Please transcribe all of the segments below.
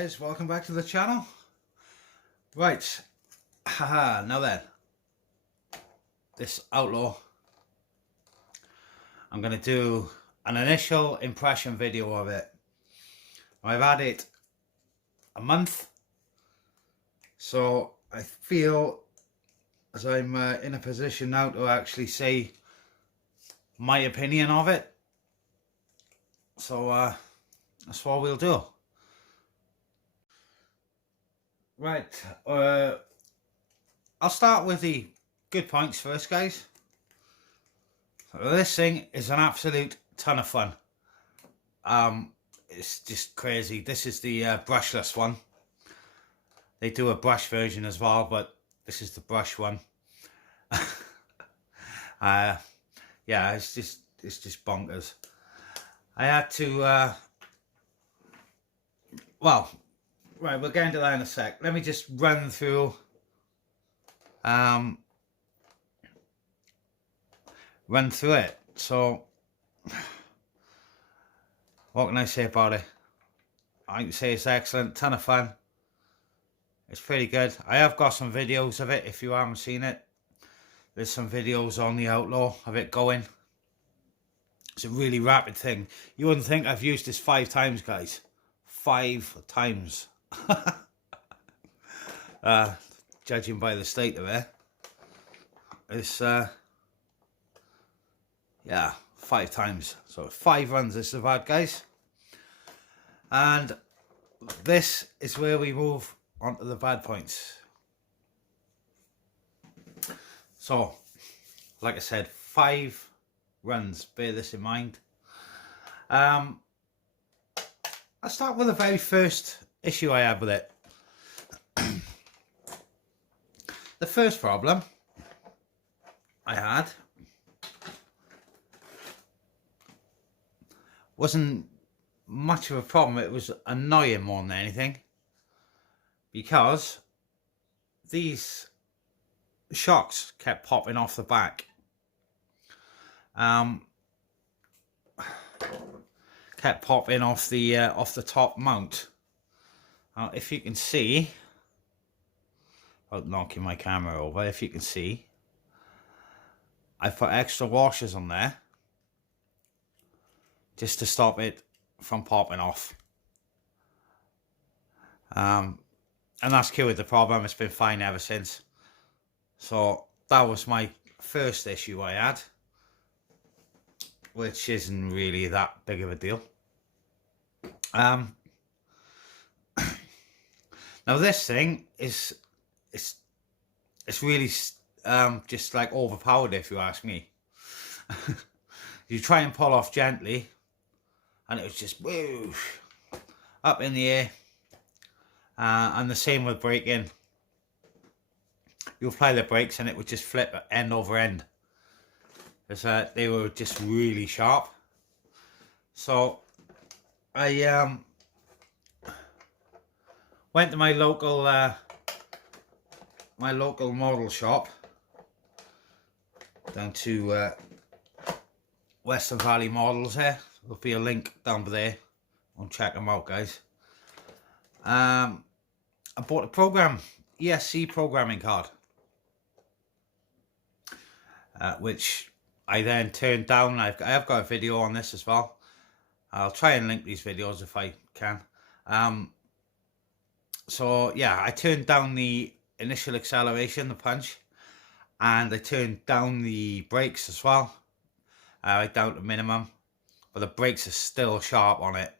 guys, welcome back to the channel. Right, haha, now then, this Outlaw, I'm going to do an initial impression video of it. I've had it a month, so I feel as I'm in a position now to actually say my opinion of it. So that's what we'll do. Right, I'll start with the good points first, guys. This thing is an absolute ton of fun. It's just crazy. This is the brushless one. They do a brush version as well, but this is the brush one. Yeah, it's just bonkers. I had to well, right, we'll get into that in a sec. Let me just run through it. So what can I say about it? I can say it's excellent, ton of fun. It's pretty good. I have got some videos of it if you haven't seen it. There's some videos on the Outlaw of it going. It's a really rapid thing. You wouldn't think I've used this 5 times, guys. 5 times. Judging by the state of it, it's yeah, 5 times. So 5 runs this have had, guys. And this is where we move on to the bad points. So, like I said, 5 runs. Bear this in mind. I'll start with the very first issue I had with it. The first problem I had wasn't much of a problem. It was annoying more than anything, because these shocks kept popping off the back. Kept popping off the top mount. If you can see, without knocking my camera over, if you can see, I've put extra washers on there just to stop it from popping off. And that's cured the problem. It's been fine ever since. So that was my first issue I had, which isn't really that big of a deal. Now this thing is it's really just like overpowered, if you ask me. You try and pull off gently and it was just whoosh, up in the air. And the same with braking. You apply the brakes and it would just flip end over end, because they were just really sharp. So I went to my local model shop down to Western Valley Models here. There'll be a link down there. Go and check them out, guys. I bought a program, ESC programming card, which I then turned down. I have got a video on this as well. I'll try and link these videos if I can. So yeah, I turned down the initial acceleration, the punch, and I turned down the brakes as well, right down to minimum. But the brakes are still sharp on it.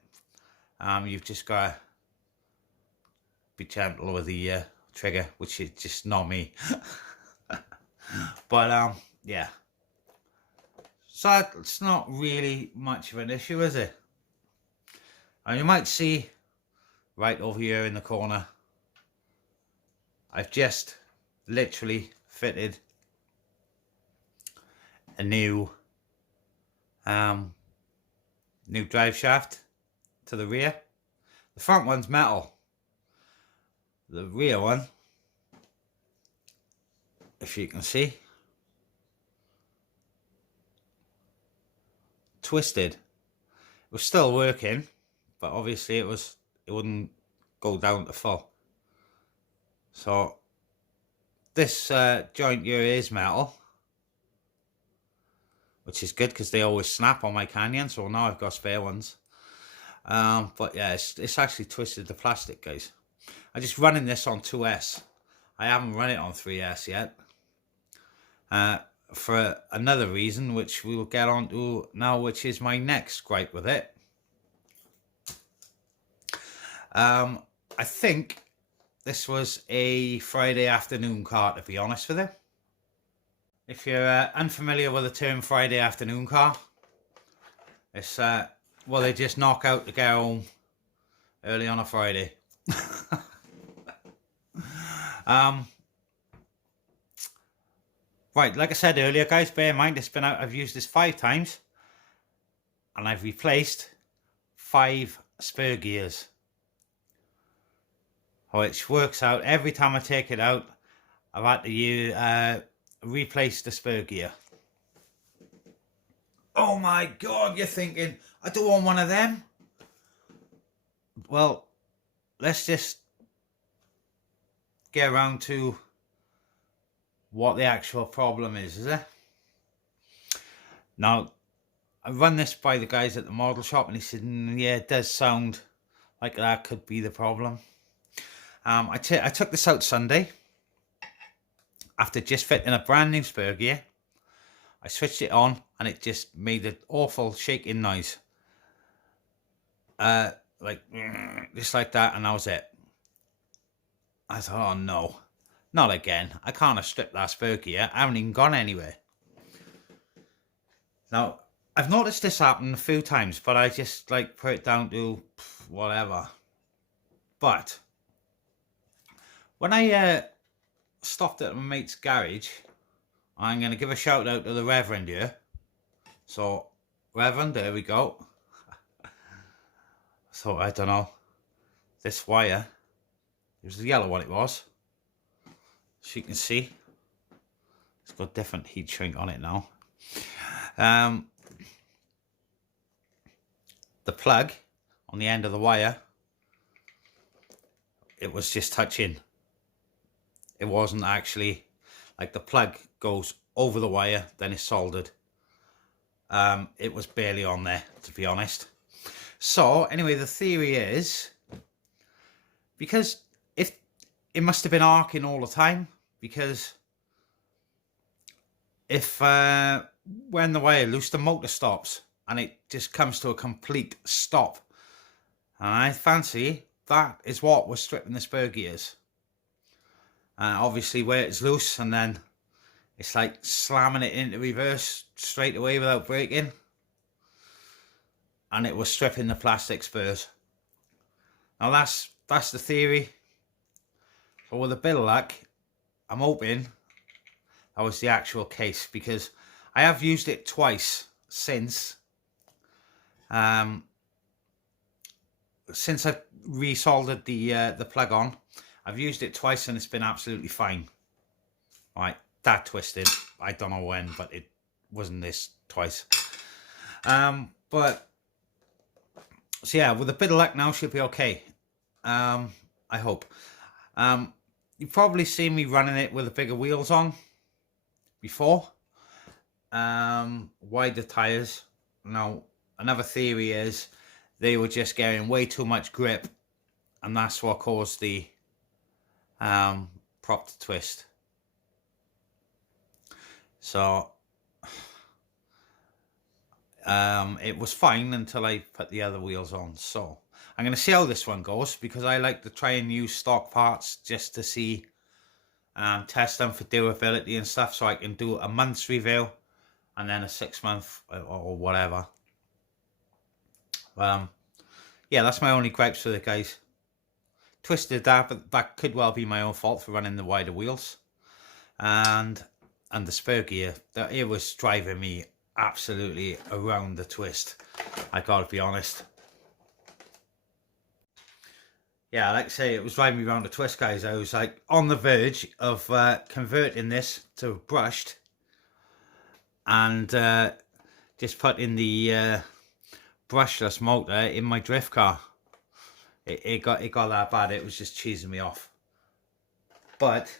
You've just got to be gentle with the trigger, which is just not me. But yeah, so it's not really much of an issue, is it? And you might see right over here in the corner, I've just literally fitted a new drive shaft to the rear. The front one's metal. The rear one, if you can see, twisted. It was still working, but obviously it wouldn't go down to full. So this joint here is metal, which is good because they always snap on my Canyon, so now I've got spare ones. But yeah, it's actually twisted the plastic, guys. I'm just running this on 2S. I haven't run it on 3S yet. For another reason, which we will get on to now, which is my next gripe with it. I think this was a Friday afternoon car, to be honest with you. If you're unfamiliar with the term Friday afternoon car, it's well, they just knock out to get home early on a Friday. Right, like I said earlier, guys, bear in mind it's been out. I've used this 5 times, and I've replaced 5 spur gears, which works out every time I take it out. I've had to replace the spur gear. Oh my God, you're thinking, I don't want one of them. Well, let's just get around to what the actual problem is it? Now, I run this by the guys at the model shop, and he said, yeah, it does sound like that could be the problem. I took this out Sunday after just fitting a brand new spur gear. I switched it on, and it just made an awful shaking noise. Like, just like that, and that was it. I thought, oh no, not again. I can't have stripped that spur gear. I haven't even gone anywhere. Now, I've noticed this happen a few times, but I just like put it down to whatever. But when I stopped at my mate's garage, I'm going to give a shout out to the Reverend here. So, Reverend, there we go. So, I don't know. This wire, it was the yellow one, it was. As you can see, it's got different heat shrink on it now. The plug on the end of the wire, it was just touching. It wasn't actually, like, the plug goes over the wire, then it's soldered. It was barely on there, to be honest. So anyway, the theory is, because if it must have been arcing all the time, because if when the wire loose, the motor stops and it just comes to a complete stop. And I fancy that is what was stripping the spur gears. Obviously where it's loose, and then it's like slamming it into reverse straight away without braking. And it was stripping the plastic spurs. Now that's the theory. So with a bit of luck, I'm hoping that was the actual case, because I have used it twice since I've resoldered the plug on. I've used it twice and it's been absolutely fine. Right, that twisted. I don't know when, but it wasn't this twice. But so yeah, with a bit of luck now, she'll be okay. I hope. You've probably seen me running it with the bigger wheels on before. Wider tires. Now, another theory is they were just getting way too much grip, and that's what caused the prop to twist. So it was fine until I put the other wheels on. So I'm going to see how this one goes, because I like to try and use stock parts just to see, test them for durability and stuff, so I can do a month's review and then a 6 month or whatever. Yeah, that's my only gripes with it, guys. Twisted that, but that could well be my own fault for running the wider wheels. And the spur gear, it was driving me absolutely around the twist. I gotta be honest. Yeah, like I say, it was driving me around the twist, guys. I was like on the verge of converting this to brushed and just putting the brushless motor in my drift car. it got that bad. It was just cheesing me off. But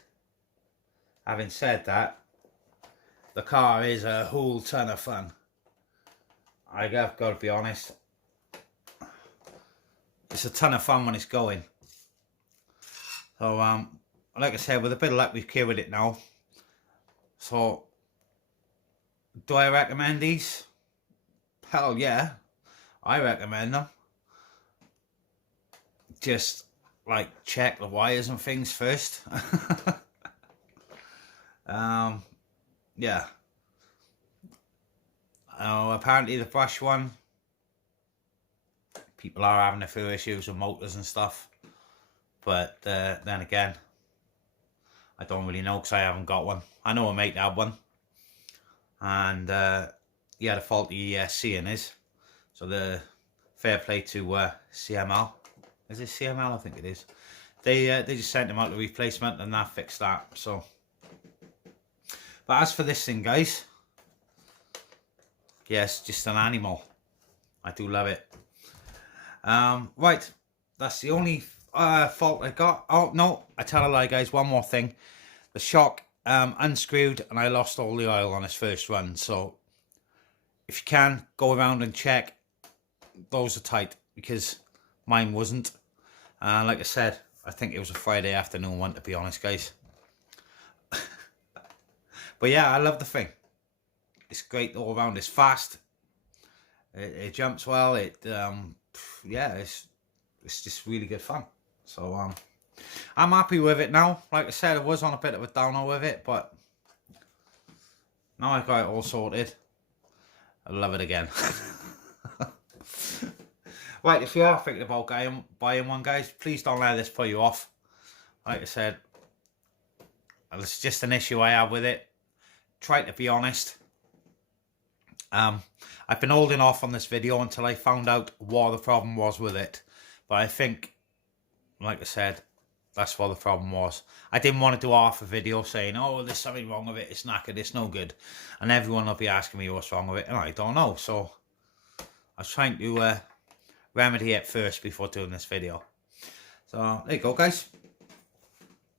having said that, the car is a whole ton of fun. I have got to be honest. It's a ton of fun when it's going. So like I said, with a bit of luck, we've cured it now. So, do I recommend these? Hell yeah, I recommend them. Just like check the wires and things first. Yeah. Apparently the brush one, people are having a few issues with motors and stuff. But then again, I don't really know because I haven't got one. I know a mate had one, and he had a faulty seeing his. So the fair play to CML. Is it CML? I think it is. They just sent him out the replacement and that fixed that. So, but as for this thing, guys, yes, just an animal. I do love it. Right, that's the only fault I got. Oh no, I tell a lie, guys. One more thing. The shock unscrewed and I lost all the oil on its first run. So if you can, go around and check. Those are tight because mine wasn't. Like I said, I think it was a Friday afternoon one, to be honest, guys. But yeah, I love the thing. It's great all around. It's fast. It jumps well. Yeah, it's just really good fun. So I'm happy with it now. Like I said, I was on a bit of a downer with it, but now I've got it all sorted. I love it again. Right, if you are thinking about buying one, guys, please don't let this put you off. Like I said, it's just an issue I have with it. Try to be honest. I've been holding off on this video until I found out what the problem was with it. But I think, like I said, that's what the problem was. I didn't want to do half a video saying, oh, there's something wrong with it, it's knackered, it's no good. And everyone will be asking me what's wrong with it, and I don't know. So I was trying to remedy it first before doing this video. So there you go, guys.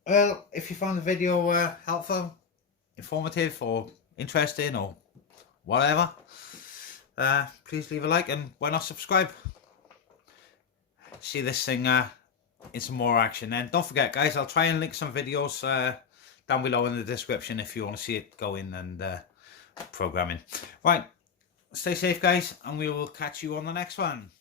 Well, if you found the video helpful, informative, or interesting, or whatever, please leave a like, and why not subscribe? See this thing in some more action then. Don't forget, guys, I'll try and link some videos down below in the description if you want to see it going and programming. Right, stay safe, guys, and we will catch you on the next one.